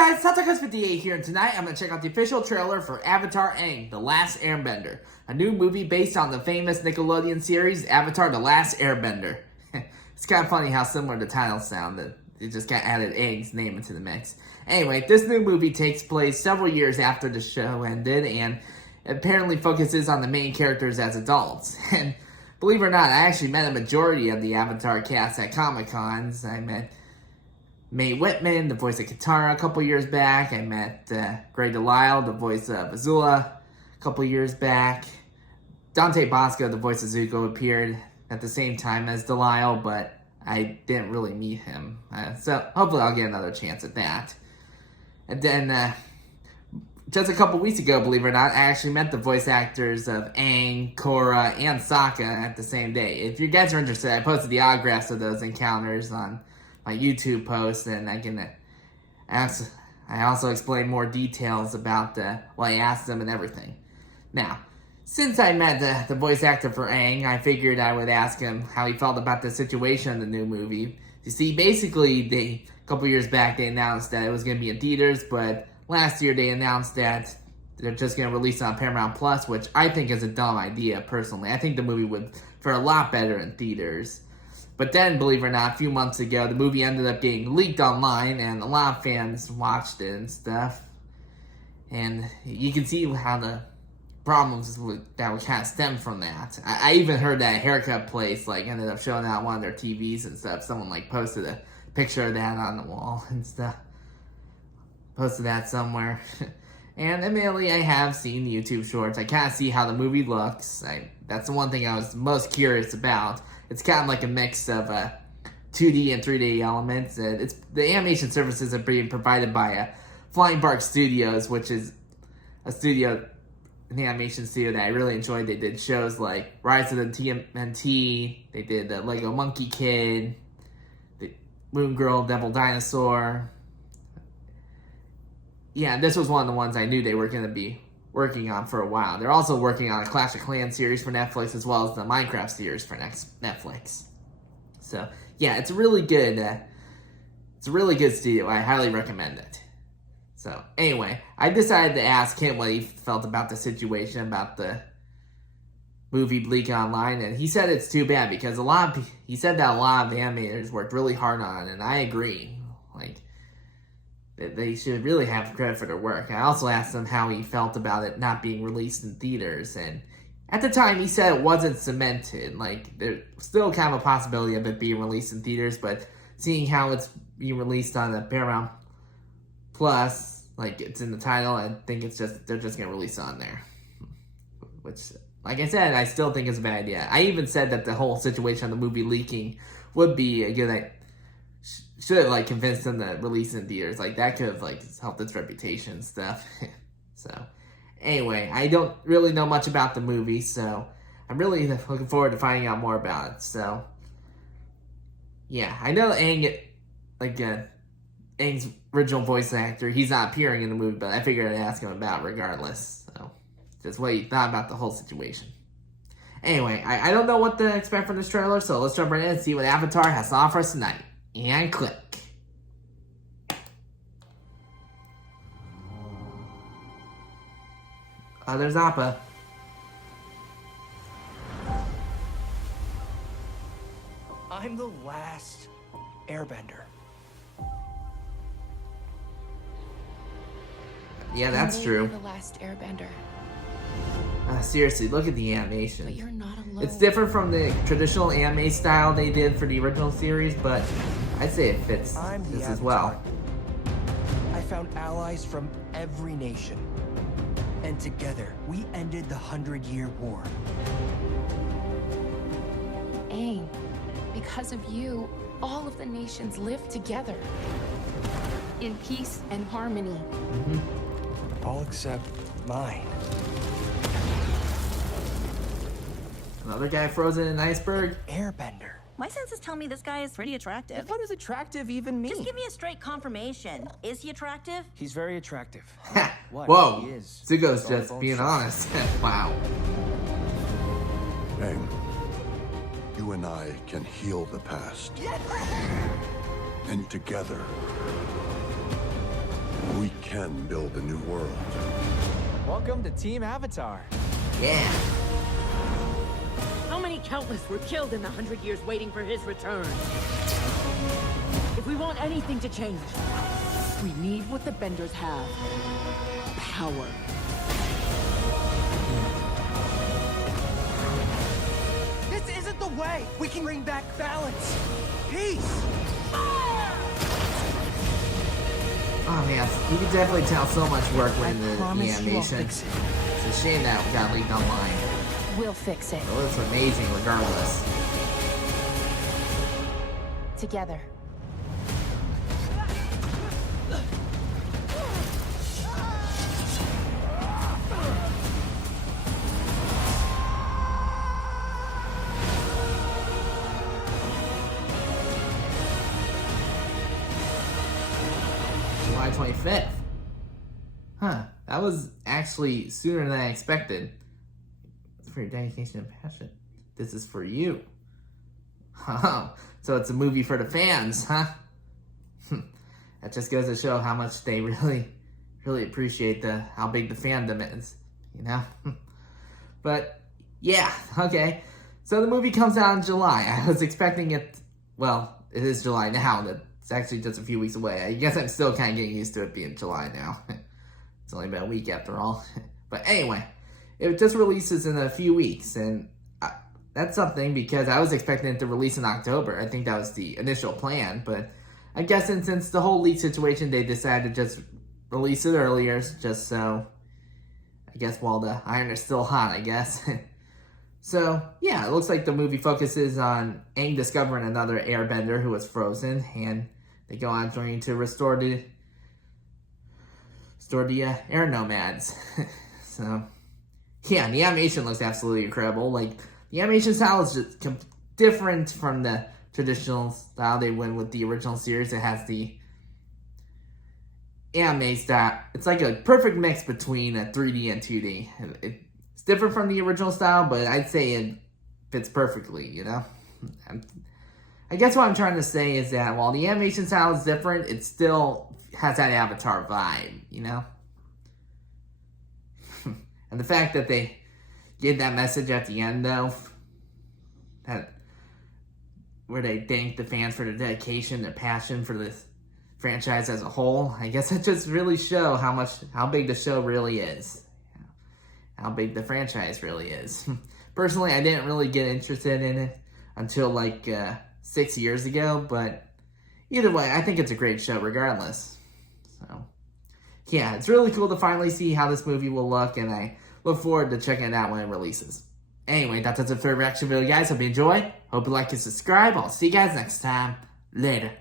guys, Satakas58 here, and tonight I'm going to check out the official trailer for Avatar Aang, The Last Airbender, a new movie based on the famous Nickelodeon series Avatar The Last Airbender. It's kind of funny how similar the titles sound, that it just got added Aang's name into the mix. Anyway, this new movie takes place several years after the show ended, and apparently focuses on the main characters as adults. And believe it or not, I actually met a majority of the Avatar cast at Comic-Cons. I met Mae Whitman, the voice of Katara, a couple years back. I met Grey Delisle, the voice of Azula, a couple years back. Dante Bosco, the voice of Zuko, appeared at the same time as Delisle, but I didn't really meet him. So hopefully I'll get another chance at that. And then, just a couple weeks ago, believe it or not, I actually met the voice actors of Aang, Korra, and Sokka at the same day. If you guys are interested, I posted the autographs of those encounters on my YouTube post, and I also explain more details about what I asked them and everything. Now, since I met the voice actor for Aang, I figured I would ask him how he felt about the situation in the new movie. You see, basically, a couple years back, they announced that it was going to be in theaters, but last year they announced that they're just going to release it on Paramount Plus, which I think is a dumb idea, personally. I think the movie would fare a lot better in theaters. But then, believe it or not, a few months ago, the movie ended up getting leaked online, and a lot of fans watched it and stuff. And you can see how the problems that would kind of stem from that. I even heard that a haircut place ended up showing out one of their TVs and stuff. Someone posted a picture of that on the wall and stuff. Posted that somewhere. And admittedly, I have seen the YouTube shorts. I kind of see how the movie looks. That's the one thing I was most curious about. It's kind of like a mix of 2D and 3D elements. The animation services are being provided by Flying Bark Studios, which is an animation studio that I really enjoyed. They did shows like Rise of the TMNT. They did the Lego Monkey Kid, the Moon Girl, Devil Dinosaur. Yeah, this was one of the ones I knew they were going to be working on for a while. They're also working on a Clash of Clans series for Netflix, as well as the Minecraft series for Netflix. So yeah, it's a really good studio. I highly recommend it. So anyway, I decided to ask him what he felt about the situation, about the movie leaking online, and he said it's too bad because he said that a lot of animators worked really hard on it, and I agree. They should really have credit for their work. I also asked him how he felt about it not being released in theaters, and at the time he said it wasn't cemented. There's still kind of a possibility of it being released in theaters, but seeing how it's being released on the Paramount Plus, it's in the title, I think they're just gonna release it on there. Which, like I said, I still think it's a bad idea. I even said that the whole situation of the movie leaking would be a good idea. Should convince them to release in theaters. That could have helped its reputation and stuff. So anyway, I don't really know much about the movie, so I'm really looking forward to finding out more about it. So yeah, I know Aang, Aang's original voice actor, he's not appearing in the movie, but I figured I'd ask him about it regardless. So just what he thought about the whole situation. Anyway, I don't know what to expect from this trailer, so let's jump right in and see what Avatar has to offer us tonight. And click. Oh, there's Appa. I'm the last airbender. Yeah, that's true. The last airbender. Seriously, look at the animation. But you're not alone. It's different from the traditional anime style they did for the original series, but I'd say it fits this as well. I found allies from every nation, and together we ended the 100-Year War. Aang, because of you, all of the nations live together in peace and harmony. All except mine. Another guy frozen in an iceberg? Airbender. My senses tell me this guy is pretty attractive. What does attractive even mean? Just give me a straight confirmation. Is he attractive? He's very attractive. What? Whoa, He is. Zuko's just being honest. Wow. Aang, you and I can heal the past. And together, can build a new world. Welcome to Team Avatar. Yeah. How many countless were killed in the 100 years waiting for his return? If we want anything to change, we need what the Benders have. Power. This isn't the way! We can bring back balance! Peace! Oh man, you can definitely tell so much work went into the promise you I'll animation. fix it. It's a shame that it got leaked online. We'll fix it. It looks amazing regardless. Together. July 25th. Huh. That was actually sooner than I expected. It's for your dedication and passion. This is for you. Oh, so it's a movie for the fans, huh? That just goes to show how much they really appreciate how big the fandom is, you know? But, yeah, okay. So the movie comes out in July. I was expecting it, well, it is July now. It's actually just a few weeks away. I guess I'm still kind of getting used to it being July now. It's only been a week after all. But anyway, it just releases in a few weeks, and that's something because I was expecting it to release in October. I think that was the initial plan, but I guess since the whole leak situation, they decided to just release it earlier, just so, I guess while the iron is still hot, I guess. So, yeah, it looks like the movie focuses on Aang discovering another airbender who was frozen, and they go on trying to restore the Air Nomads. So, yeah, the animation looks absolutely incredible. Like, the animation style is just different from the traditional style they went with the original series. It has the anime style. It's like a perfect mix between a 3D and 2D. It's different from the original style, but I'd say it fits perfectly, you know? I guess what I'm trying to say is that while the animation style is different, it still has that Avatar vibe, you know? And the fact that they gave that message at the end, though, where they thank the fans for their dedication, their passion for this franchise as a whole, I guess it just really shows how big the show really is. How big the franchise really is. Personally, I didn't really get interested in it until like 6 years ago, but either way, I think it's a great show regardless. So, yeah, it's really cool to finally see how this movie will look, and I look forward to checking it out when it releases. Anyway, that's it for the reaction video, guys. Hope you enjoy. Hope you like and subscribe. I'll see you guys next time. Later.